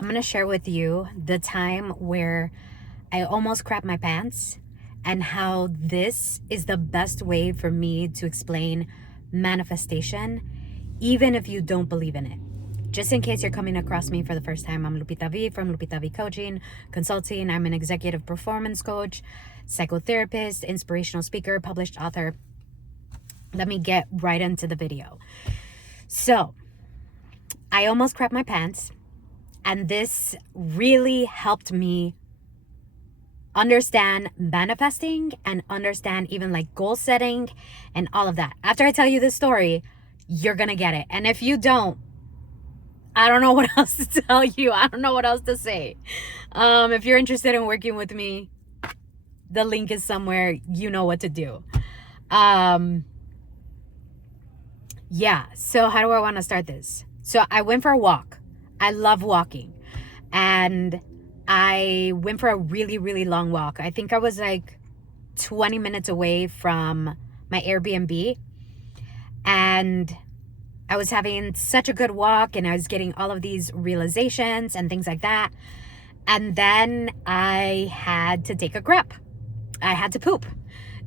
I'm going to share with you the time where I almost crapped my pants and how this is the best way for me to explain manifestation, even if you don't believe in it. Just in case you're coming across me for the first time, I'm Lupita V from Lupita V Coaching, Consulting. I'm an executive performance coach, psychotherapist, inspirational speaker, published author. Let me get right into the video. So, I almost crapped my pants, and this really helped me understand manifesting and understand even like goal setting and all of that. After I tell you this story, you're gonna get it. And if you don't, I don't know what else to tell you. I don't know what else to say. If you're interested in working with me, the link is somewhere. You know what to do. Yeah, so how do I want to start this? So I went for a walk. I love walking. And I went for a really, really long walk. I think I was like 20 minutes away from my Airbnb. And I was having such a good walk and I was getting all of these realizations and things like that. And then I had to take a crap. I had to poop.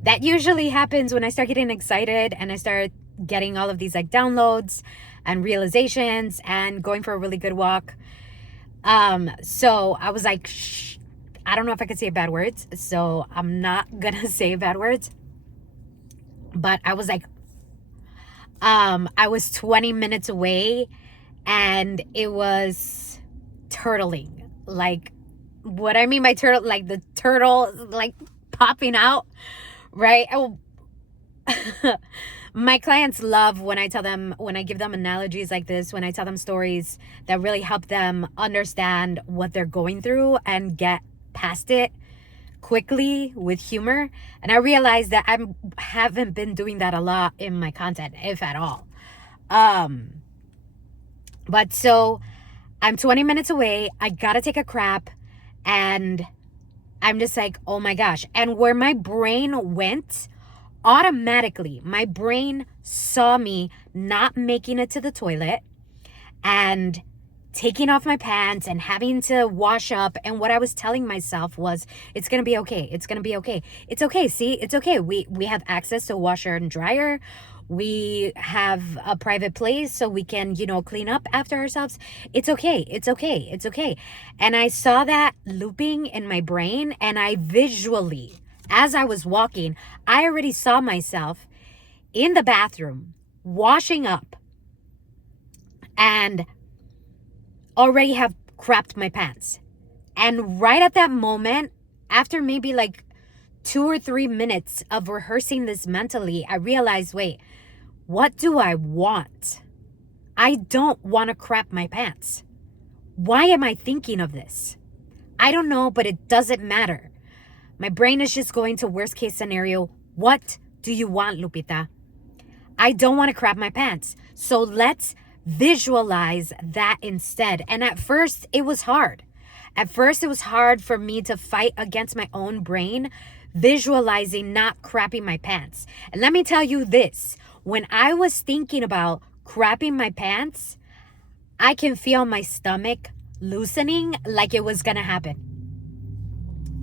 That usually happens when I start getting excited and I start getting all of these like downloads and realizations and going for a really good walk. So I was like, shh, I don't know if I could say bad words, so I'm not gonna say bad words. But I was like, I was 20 minutes away and it was turtling. Like, what I mean by turtle, like the turtle like popping out, right? My clients love when I give them analogies like this, when I tell them stories that really help them understand what they're going through and get past it quickly with humor. And I realized that I haven't been doing that a lot in my content, if at all. But so I'm 20 minutes away. I gotta take a crap and I'm just like, oh my gosh. And where my brain went, automatically, my brain saw me not making it to the toilet and taking off my pants and having to wash up. And what I was telling myself was, it's going to be okay. It's going to be okay. It's okay. See, it's okay. We have access to a washer and dryer. We have a private place so we can, clean up after ourselves. It's okay. It's okay. It's okay. And I saw that looping in my brain, and I visually, as I was walking, I already saw myself in the bathroom washing up and already have crapped my pants. And right at that moment, after maybe like 2 or 3 minutes of rehearsing this mentally, I realized, wait, what do I want? I don't want to crap my pants. Why am I thinking of this? I don't know, but it doesn't matter. My brain is just going to worst case scenario. What do you want, Lupita? I don't want to crap my pants. So let's visualize that instead. And at first it was hard. At first it was hard for me to fight against my own brain, visualizing not crapping my pants. And let me tell you this, when I was thinking about crapping my pants, I can feel my stomach loosening like it was going to happen.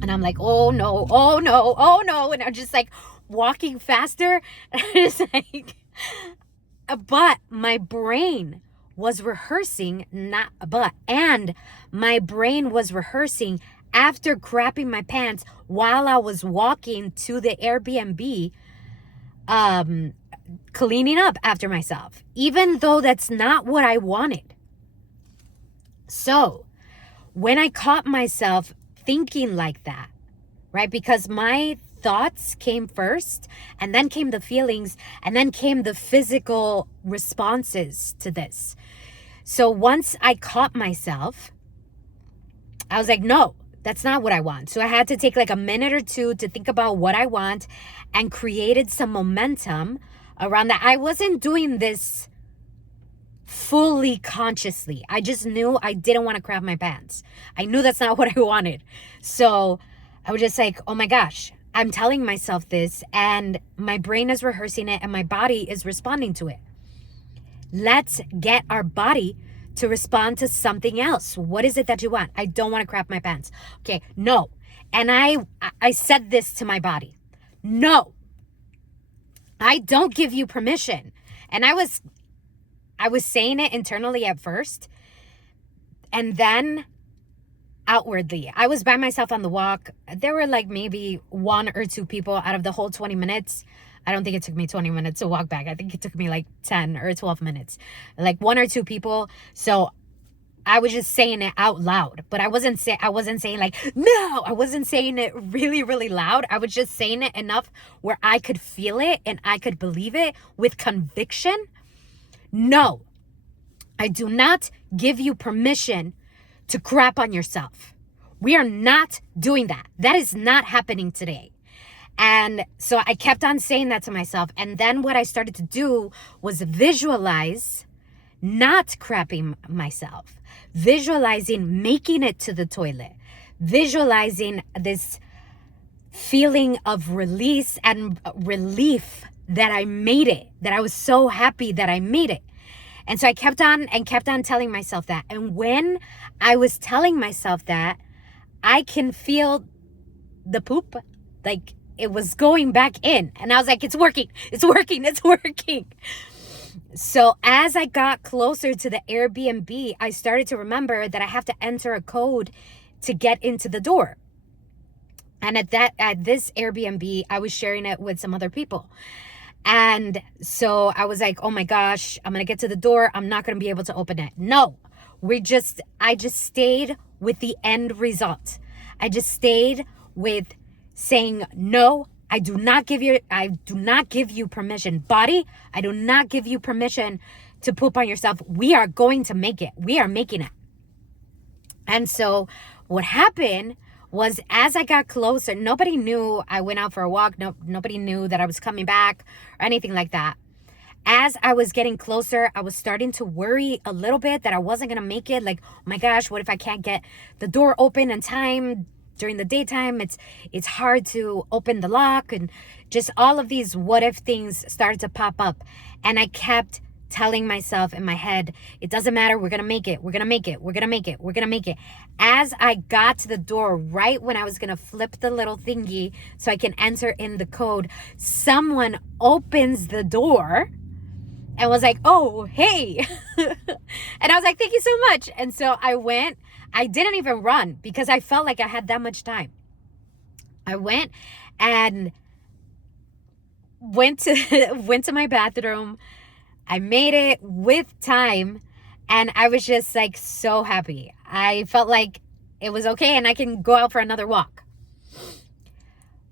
And I'm like, oh no, oh no, oh no. And I'm just like walking faster. It's like, but my brain was rehearsing, and my brain was rehearsing after crapping my pants while I was walking to the Airbnb, cleaning up after myself, even though that's not what I wanted. So when I caught myself thinking like that, right? Because my thoughts came first, and then came the feelings, and then came the physical responses to this. So once I caught myself, I was like, no, that's not what I want. So I had to take like a minute or two to think about what I want and created some momentum around that. I wasn't doing this fully consciously. I just knew I didn't want to crap my pants. I knew that's not what I wanted. So I was just like, oh my gosh, I'm telling myself this and my brain is rehearsing it and my body is responding to it. Let's get our body to respond to something else. What is it that you want? I don't want to crap my pants. Okay, no. And I said this to my body. No. I don't give you permission. And I was saying it internally at first, and then outwardly. I was by myself on the walk. There were like maybe 1 or 2 people out of the whole 20 minutes. I don't think it took me 20 minutes to walk back. I think it took me like 10 or 12 minutes. Like 1 or 2 people. So I was just saying it out loud, but I wasn't saying like, no, I wasn't saying it really, really loud. I was just saying it enough where I could feel it and I could believe it with conviction. No, I do not give you permission to crap on yourself. We are not doing that. That is not happening today. And so I kept on saying that to myself. And then what I started to do was visualize not crapping myself, visualizing making it to the toilet, visualizing this feeling of release and relief that I made it, that I was so happy that I made it. And so I kept on telling myself that. And when I was telling myself that, I can feel the poop, like it was going back in. And I was like, it's working, it's working, it's working. So as I got closer to the Airbnb, I started to remember that I have to enter a code to get into the door. And at this Airbnb, I was sharing it with some other people. And so I was like, oh my gosh, I'm going to get to the door. I'm not going to be able to open it. No, I just stayed with the end result. I just stayed with saying, no, I do not give you permission. Body, I do not give you permission to poop on yourself. We are going to make it. We are making it. And so what happened was, as I got closer, nobody knew I went out for a walk. Nobody knew that I was coming back or anything like that. As I was getting closer, I was starting to worry a little bit that I wasn't going to make it. Like, oh my gosh, what if I can't get the door open in time during the daytime? It's hard to open the lock, and just all of these what if things started to pop up. And I kept telling myself in my head, it doesn't matter, we're gonna make it, we're gonna make it, we're gonna make it, we're gonna make it. As I got to the door, right when I was gonna flip the little thingy so I can enter in the code, someone opens the door and was like, oh, hey. And I was like, thank you so much. And so I went. I didn't even run because I felt like I had that much time. I went and went to my bathroom. I made it with time, and I was just like so happy. I felt like it was okay and I can go out for another walk.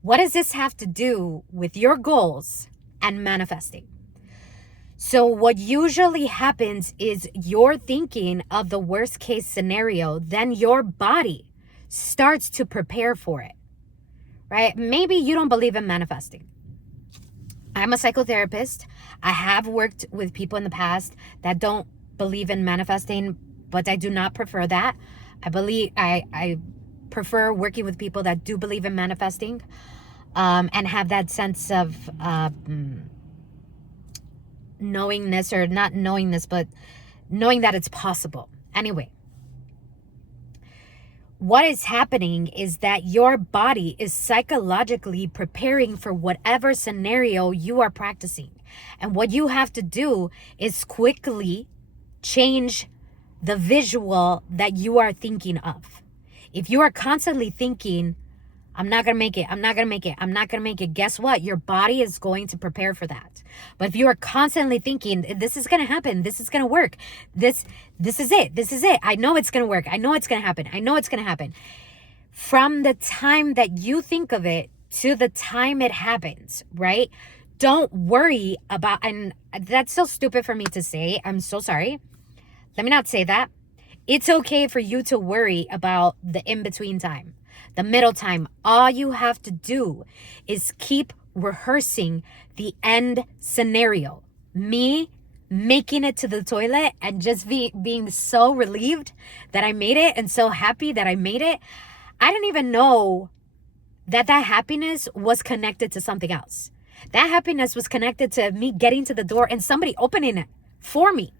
What does this have to do with your goals and manifesting? So what usually happens is you're thinking of the worst case scenario, then your body starts to prepare for it, right? Maybe you don't believe in manifesting. I'm a psychotherapist. I have worked with people in the past that don't believe in manifesting, but I do not prefer that. I prefer working with people that do believe in manifesting, and have that sense of knowingness, or not knowingness, but knowing that it's possible. Anyway, what is happening is that your body is psychologically preparing for whatever scenario you are practicing. And what you have to do is quickly change the visual that you are thinking of. If you are constantly thinking, I'm not going to make it, I'm not going to make it, I'm not going to make it, guess what? Your body is going to prepare for that. But if you are constantly thinking, this is going to happen, this is going to work, this is it, I know it's going to work, I know it's going to happen, I know it's going to happen. From the time that you think of it to the time it happens, right? Don't worry about, and that's so stupid for me to say, I'm so sorry. Let me not say that. It's okay for you to worry about the in-between time, the middle time. All you have to do is keep rehearsing the end scenario. Me making it to the toilet and just being so relieved that I made it and so happy that I made it. I didn't even know that happiness was connected to something else. That happiness was connected to me getting to the door and somebody opening it for me.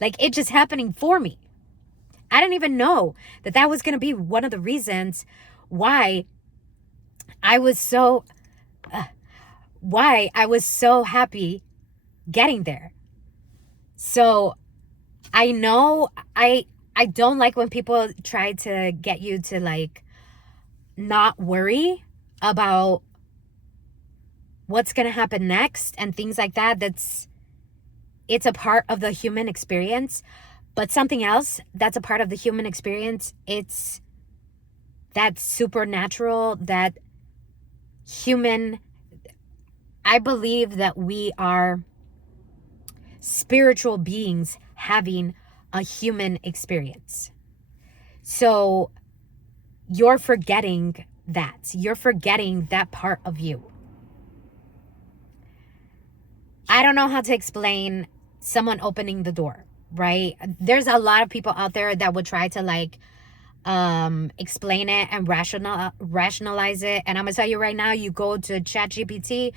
Like it just happening for me, I didn't even know that that was going to be one of the reasons why I was so happy getting there. So I know I don't like when people try to get you to like not worry about what's going to happen next and things like that. It's a part of the human experience. But something else that's a part of the human experience, it's that supernatural, that human. I believe that we are spiritual beings having a human experience. So you're forgetting that. You're forgetting that part of you. I don't know how to explain someone opening the door, right? There's a lot of people out there that would try to like explain it and rationalize it. And I'm gonna tell you right now, you go to ChatGPT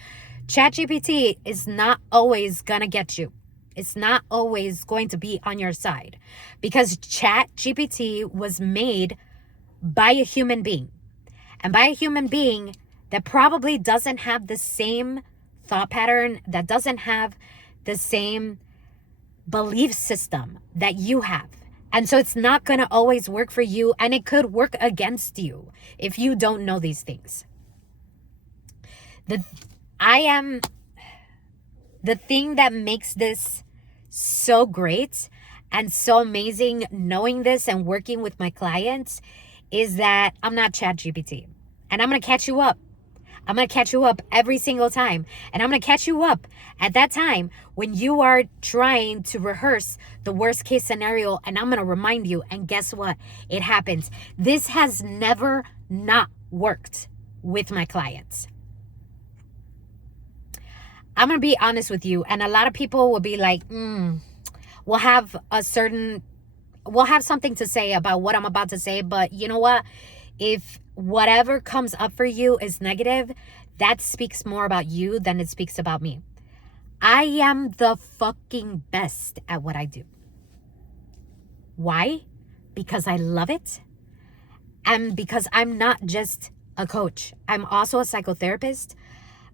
is not always gonna get you. It's not always going to be on your side, because ChatGPT was made by a human being, and by a human being that probably doesn't have the same thought pattern, that doesn't have the same belief system that you have. And so it's not going to always work for you, and it could work against you if you don't know these things. The thing that makes this so great and so amazing, knowing this and working with my clients, is that I'm not ChatGPT, and I'm going to catch you up. I'm going to catch you up every single time. And I'm going to catch you up at that time when you are trying to rehearse the worst case scenario. And I'm going to remind you. And guess what? It happens. This has never not worked with my clients. I'm going to be honest with you. And a lot of people will be like, we'll have something to say about what I'm about to say. But you know what? If whatever comes up for you is negative, that speaks more about you than it speaks about me. I am the fucking best at what I do. Why? Because I love it. And because I'm not just a coach. I'm also a psychotherapist.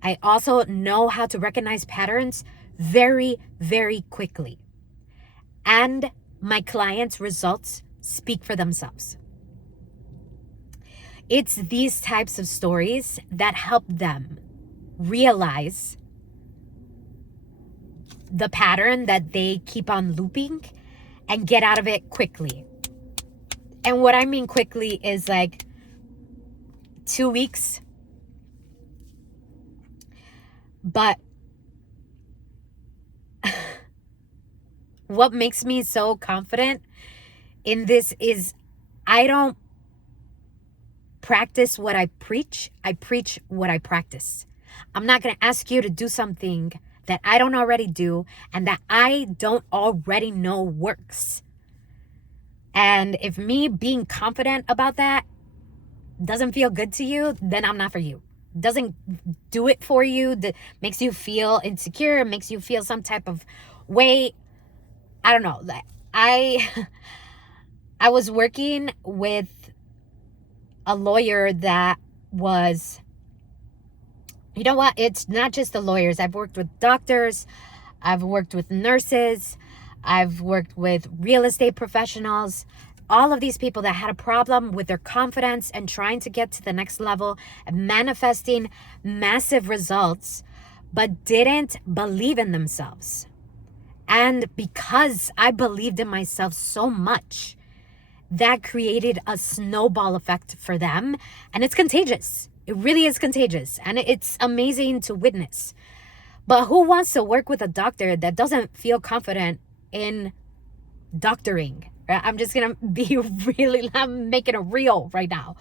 I also know how to recognize patterns very, very quickly. And my clients' results speak for themselves. It's these types of stories that help them realize the pattern that they keep on looping and get out of it quickly. And what I mean quickly is like 2 weeks. But what makes me so confident in this is I don't practice what I preach what I practice. I'm not going to ask you to do something that I don't already do and that I don't already know works. And if me being confident about that doesn't feel good to you, then I'm not for you. Doesn't do it for you, that makes you feel insecure, makes you feel some type of way. I don't know. I was working with a lawyer that was, you know what? It's not just the lawyers. I've worked with doctors. I've worked with nurses. I've worked with real estate professionals. All of these people that had a problem with their confidence and trying to get to the next level and manifesting massive results, but didn't believe in themselves. And because I believed in myself so much, that created a snowball effect for them. And it's contagious. It really is contagious. And it's amazing to witness. But who wants to work with a doctor that doesn't feel confident in doctoring? I'm just going to be I'm making it real right now.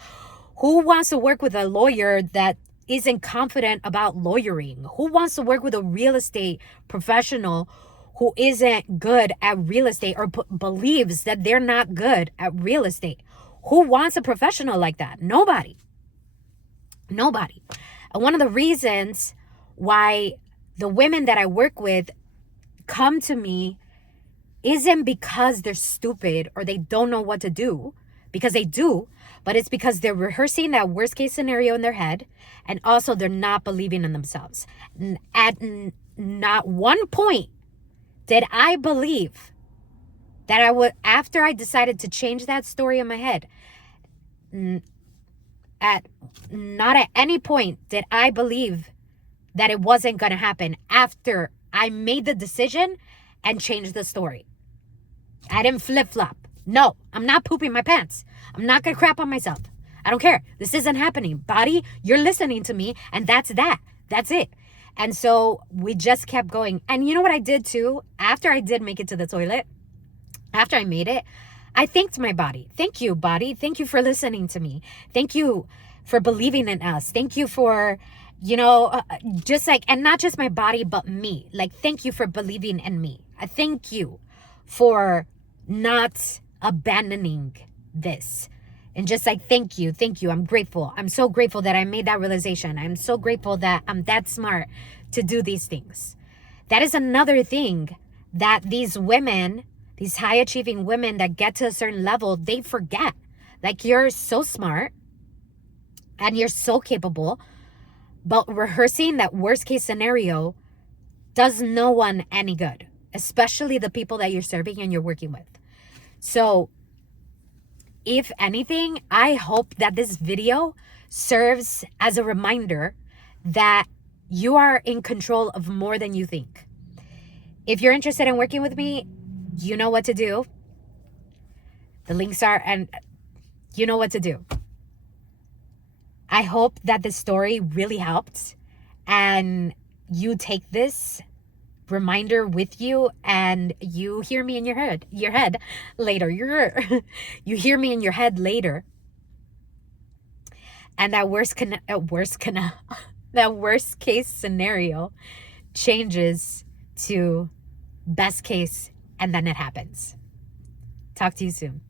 Who wants to work with a lawyer that isn't confident about lawyering? Who wants to work with a real estate professional who isn't good at real estate or believes that they're not good at real estate? Who wants a professional like that? Nobody. Nobody. And one of the reasons why the women that I work with come to me isn't because they're stupid or they don't know what to do, because they do, but it's because they're rehearsing that worst case scenario in their head, and also they're not believing in themselves. Not one point did I believe that I would, after I decided to change that story in my head, not at any point did I believe that it wasn't going to happen after I made the decision and changed the story. I didn't flip-flop. No, I'm not pooping my pants. I'm not going to crap on myself. I don't care. This isn't happening. Body, you're listening to me, and that's that. That's it. And so we just kept going. And you know what I did too? After I did make it to the toilet, after I made it, I thanked my body. Thank you, body. Thank you for listening to me. Thank you for believing in us. Thank you for, just like, and not just my body, but me. Like, thank you for believing in me. I thank you for not abandoning this. And just like, thank you. I'm grateful. I'm so grateful that I made that realization. I'm so grateful that I'm that smart to do these things. That is another thing that these women, these high achieving women that get to a certain level, they forget. Like, you're so smart and you're so capable, but rehearsing that worst case scenario does no one any good, especially the people that you're serving and you're working with. So if anything, I hope that this video serves as a reminder that you are in control of more than you think. If you're interested in working with me, you know what to do. The links are, and you know what to do. I hope that this story really helped and you take this reminder with you and you hear me in your head later. You hear me in your head later. And that that worst case scenario changes to best case, and then it happens. Talk to you soon.